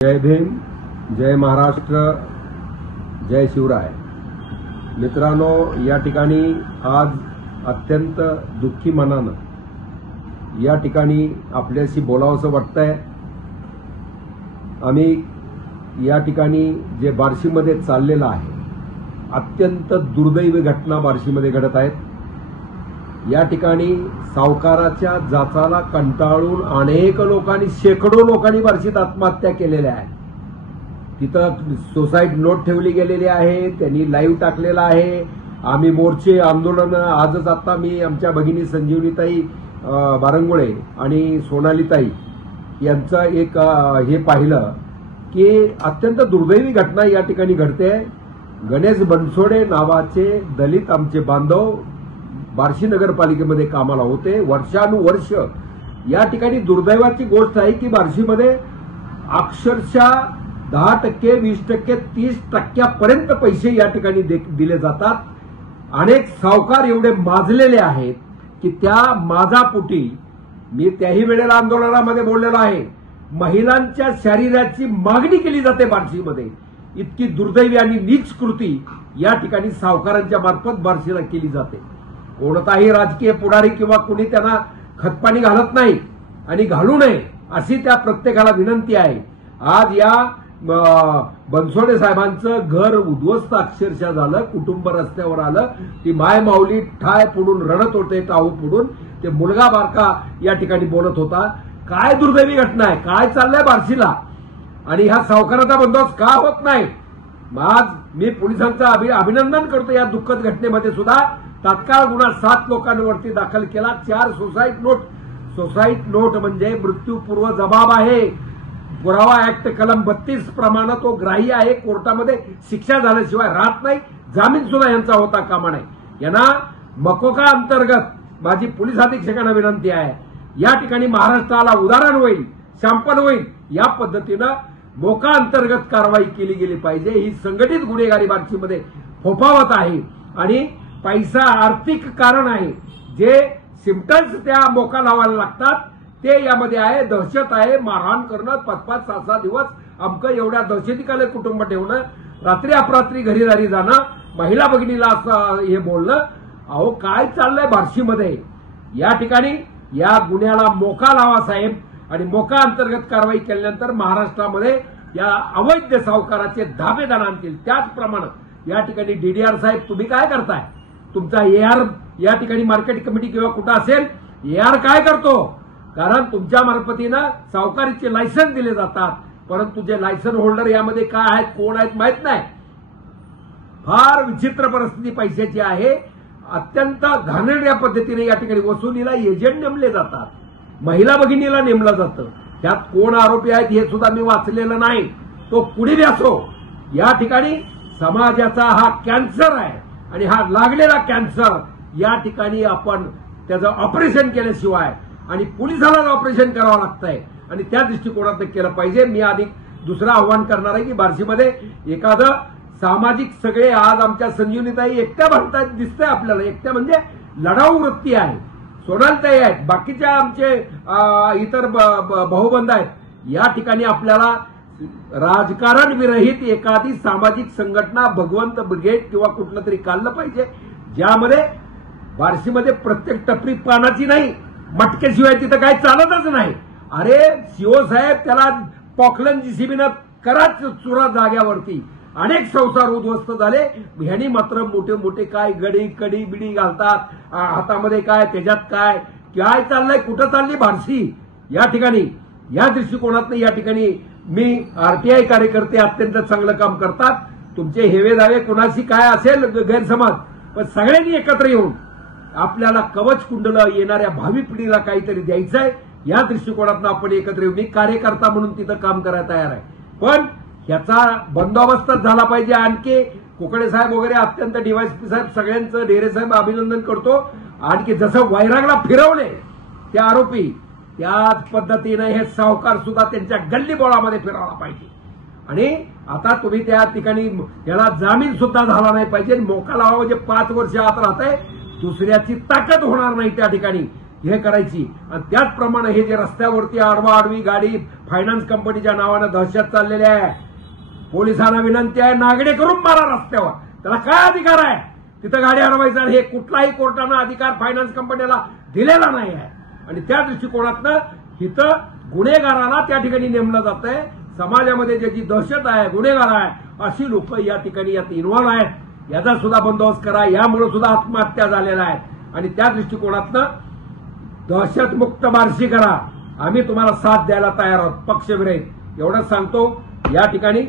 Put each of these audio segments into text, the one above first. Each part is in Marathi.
जय भीम, जय महाराष्ट्र, जय शिवराय. मित्रांनो, या ठिकाणी आज अत्यंत दुःखी मनानं या ठिकाणी आपल्याशी बोलावंसं वाटतंय. आम्ही या ठिकाणी जे बार्शीमध्ये चाललेलं आहे, अत्यंत दुर्दैवी घटना बार्शीमध्ये घडत आहेत. या ठिकाणी सावकाराच्या जाचाला कंटाळून अनेक लोकांनी, शेकडो लोकांनी बार्शीत आत्महत्या केलेल्या आहेत. तिथं सुसाईड नोट ठेवली गेलेली आहे, त्यांनी लाईव्ह टाकलेला आहे. आम्ही मोर्चे, आंदोलन, आजच आता मी आमच्या भगिनी संजीवनीताई बारंगुळे आणि सोनालीताई यांचं एक हे पाहिलं की अत्यंत दुर्दैवी घटना या ठिकाणी घडते. गणेश बनसोडे नावाचे दलित आमचे बांधव बार्शी नगरपालिकेमध्ये कामाला होते. वर्षानुवर्ष या ठिकाणी दुर्दैवाची गोष्ट आहे की बार्शीमध्ये अक्षरशः 10%, 20%, 30% पैसे या ठिकाणी दिले जातात. अनेक सावकार एवढे माजलेले आहेत की त्या माजापोटी मी त्याही वेळेला आंदोलनामध्ये बोललेलो आहे, महिलांच्या शरीराची मागणी केली जाते बार्शीमध्ये. इतकी दुर्दैवी आणि नीच कृती या ठिकाणी सावकारांच्या मार्फत बार्शीला केली जाते. कोणताही राजकीय पुढारी किंवा कुणी त्यांना खतपाणी घालत नाही आणि घालू नये अशी त्या प्रत्येकाला विनंती आहे. आज या बनसोडे साहेबांचं घर उद्ध्वस्त अक्षरशः झालं, कुटुंब रस्त्यावर आलं. ती माय माऊली ठाय पुढून रडत होते, टाऊ पुढून. ते मुलगा बारका या ठिकाणी बोलत होता. काय दुर्दैवी घटना आहे, काय चाललंय बार्शीला, आणि ह्या सावकाराचा बंदोबस्त का होत नाही. आज मी पोलिसांचं अभिनंदन करतो. या दुःखद घटनेमध्ये सुद्धा तात्काळ गुन्हा 7 लोकांवरती दाखल केला. 4 सुसाईड नोट म्हणजे मृत्यूपूर्व जबाब आहे. पुरावा ऍक्ट कलम 32 प्रमाणे तो ग्राह्य आहे. कोर्टामध्ये शिक्षा झाल्याशिवाय राहत नाही. जामीन सुद्धा यांचा होता कामा नये. यांना मकोका अंतर्गत माझी पोलीस अधीक्षकांना विनंती आहे, या ठिकाणी महाराष्ट्राला उदाहरण होईल, शॅम्पल होईल, या पद्धतीनं मोका अंतर्गत कारवाई केली गेली पाहिजे. ही संघटित गुन्हेगारी बार्शीमध्ये फोफावत आहे आणि पैसा आर्थिक कारण आहे. जे सिम्पटम्स त्या मोका लावायला लागतात ते यामध्ये आहे. दहशत आहे, मारहाण करणं, 5-5, 6-6 दिवस अमकं एवढ्या दहशतीखाली कुटुंब ठेवणं, रात्री अपरात्री घरी जाणं, महिला भगिनीला असं हे बोलणं. अहो, काय चाललंय बार्शीमध्ये. या ठिकाणी या गुन्ह्याला मोका लावा साहेब, आणि मोका अंतर्गत कारवाई केल्यानंतर महाराष्ट्रामध्ये या अवैध सावकाराचे धाबेदार आणतील. त्याचप्रमाणे या ठिकाणी डीडीआर साहेब, तुम्ही काय करताय? तुमचा एआर या ठिकाणी मार्केट कमिटी किंवा कुठं असेल, एआर काय करतो? कारण तुमच्या मार्फतीनं सावकारीचे लायसन्स दिले जातात, परंतु जे लायसन्स होल्डर यामध्ये काय आहेत, कोण आहेत माहित नाही. फार विचित्र परिस्थिती पैशाची आहे. अत्यंत घाणेरड्या पद्धतीने या ठिकाणी वसुलीला एजंट नेमले जातात, महिला भगिनीला नेमलं जातं. त्यात कोण आरोपी आहेत हे सुद्धा मी वाचलेलं नाही. तो कुणी असो, या ठिकाणी समाजाचा हा कॅन्सर आहे आणि हा लागलेला कॅन्सर या ठिकाणी आपण त्याचं ऑपरेशन केल्याशिवाय, आणि पोलिसाला ऑपरेशन करावं लागतंय, आणि त्या दृष्टिकोनातून केलं पाहिजे. मी अधिक दुसरं आव्हान करणार आहे की बार्शीमध्ये एखादं सामाजिक, सगळे आज आमच्या संजीवनीताई एकट्या भारतात दिसतंय आपल्याला. एकट्या म्हणजे लढाऊ वृत्ती आहे. सोनालीताई आहेत, बाकीच्या आमचे इतर भाऊबंद आहेत. या ठिकाणी आपल्याला राजकारण विरहित एखादी सामाजिक संघटना, भगवंत ब्रिगेड किंवा कुठलं तरी काढलं पाहिजे, ज्यामध्ये बार्शीमध्ये प्रत्येक टपरी पानाची नाही, मटक्याशिवाय तिथं काही चालतच नाही. अरे सीओ साहेब, त्याला पॉकलन जीसीबीनं कराच चुरा जाग्यावरती. अनेक संसार उद्ध्वस्त झाले. ह्यांनी मात्र मोठे मोठे काय गडी कडी बिडी घालतात, हातामध्ये काय, त्याच्यात काय काय चाललंय, कुठं चालली बार्शी. या ठिकाणी या दृष्टिकोनातून या ठिकाणी मी आरटीआय कार्यकर्ते अत्यंत चांगलं काम करतात. तुमचे हेवे दावे कोणाशी काय असेल गैरसमज, पण सगळ्यांनी एकत्र येऊन आपल्याला कवच कुंडलं येणाऱ्या भावी पिढीला काहीतरी द्यायचंय. या दृष्टिकोनातून आपण एकत्र येऊन, मी कार्यकर्ता म्हणून तिथं काम करायला तयार आहे, पण ह्याचा बंदोबस्तच झाला पाहिजे. आणखी कोकडे साहेब वगैरे अत्यंत डीवायएसपी साहेब, सगळ्यांचं डेरे साहेब अभिनंदन करतो. आणखी जसं वैरागला फिरवले त्या आरोपी, त्याच पद्धतीने हे सावकार सुद्धा त्यांच्या गल्लीबोळामध्ये फिरवला पाहिजे. आणि आता तुम्ही त्या ठिकाणी याला जामीन सुद्धा झाला नाही पाहिजे. मोका लावा म्हणजे 5 वर्ष आत राहतंय, दुसऱ्याची ताकद होणार नाही त्या ठिकाणी. हे करायची. आणि त्याचप्रमाणे हे जे रस्त्यावरती आडवाआडवी गाडी फायनान्स कंपनीच्या नावानं दहशत चाललेली आहे, पोलिसांना विनंती आहे नागडे करून मारा रस्त्यावर. त्याला काय अधिकार आहे तिथं गाडी अडवायचा? हे कुठलाही कोर्टानं अधिकार फायनान्स कंपनीला दिलेला नाही आहे. आणि त्या दृष्टिकोनातनं इथं गुन्हेगाराला त्या ठिकाणी नेमलं जातंय. समाजामध्ये ज्याची दहशत आहे, गुन्हेगार आहे, अशी लोक या ठिकाणी यात इन्व्हॉल्व्ह आहेत. याचा सुद्धा बंदोबस्त करा. यामुळे सुद्धा आत्महत्या झालेल्या आहेत. आणि त्या दृष्टिकोनातनं दहशतमुक्त बार्शी करा. आम्ही तुम्हाला साथ द्यायला तयार आहोत पक्षविरहित. एवढंच सांगतो. या ठिकाणी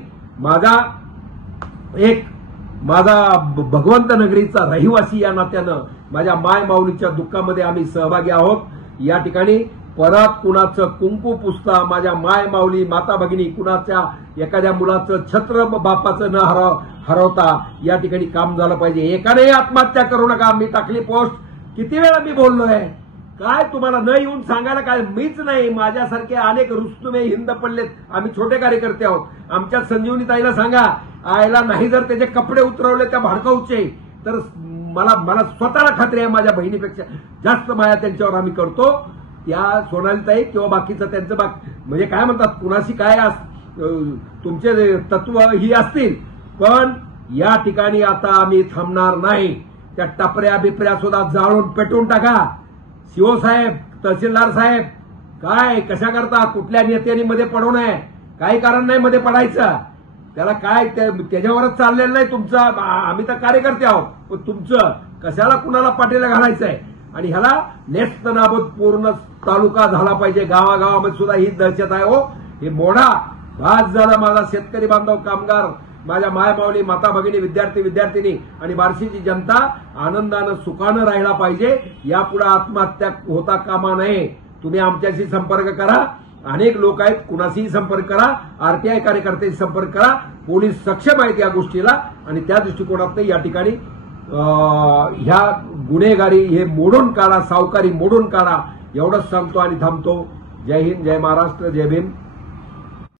माझा भगवंत नगरीचा रहिवासी या नात्यानं माझ्या माय माऊलीच्या दुःखामध्ये आम्ही सहभागी आहोत. या ठिकाणी परत कुणाचं कुंकू पुसता, माझ्या माय माऊली माता भगिनी कुणाच्या एखाद्या मुलाचं छत्र बापाचं न हरवता या ठिकाणी काम झालं पाहिजे. एकानेही आत्महत्या करू नका. मी टाकली पोस्ट, किती वेळा मी बोललोय. काय तुम्हाला न येऊन सांगायला काय? मीच नाही, माझ्यासारखे अनेक रुस्तुमे हिंद पडलेत. आम्ही छोटे कार्यकर्ते आहोत. आमच्या संजीवनी ताईला सांगा, आयला नाही जर त्याचे कपडे उतरवले त्या भाडकाऊचे, तर मला स्वतःला खात्री आहे माझ्या बहिणीपेक्षा जास्त माया त्यांच्यावर आम्ही करतो. त्या सोनालीताई किंवा बाकीचं त्यांचं म्हणजे काय म्हणतात, कुणाशी काय तुमचे तत्व ही असतील, पण या ठिकाणी आता आम्ही थांबणार नाही. त्या टपऱ्या बिपऱ्या सुद्धा जाळून पेटून टाका. सीओ साहेब, तहसीलदार साहेब, काय कशा करता? कुठल्या नेत्यांनी मध्ये पडू नये. काही कारण नाही मध्ये पडायचं. त्याला काय त्याच्यावरच चाललेलं नाही तुमचं. आम्ही तर कार्यकर्ते आहोत, पण तुमचं कशाला कुणाला पाठीला घालायचंय? आणि ह्याला नेस्त नाबूद पूर्ण तालुका झाला पाहिजे. गावागावामध्ये सुद्धा ही दहशत आहे. हो, हे मोडा. भास झाला माझा शेतकरी बांधव, कामगार, माझ्या माय माऊली, माता भगिनी, विद्यार्थी विद्यार्थिनी आणि बार्शीची जनता आनंदानं सुखानं राहायला पाहिजे. यापुढे आत्महत्या होता कामा नये. तुम्ही आमच्याशी संपर्क करा. अनेक लोक आहेत, कुणाशीही संपर्क करा. आरटीआय कार्यकर्त्यांशी संपर्क करा. पोलीस सक्षम आहेत या गोष्टीला. आणि त्या दृष्टिकोनातून या ठिकाणी ह्या गुन्हेगारी हे मोडून काढा, सावकारी मोडून काढा. एवढंच सांगतो आणि थांबतो. जय हिंद, जय महाराष्ट्र, जय भीम.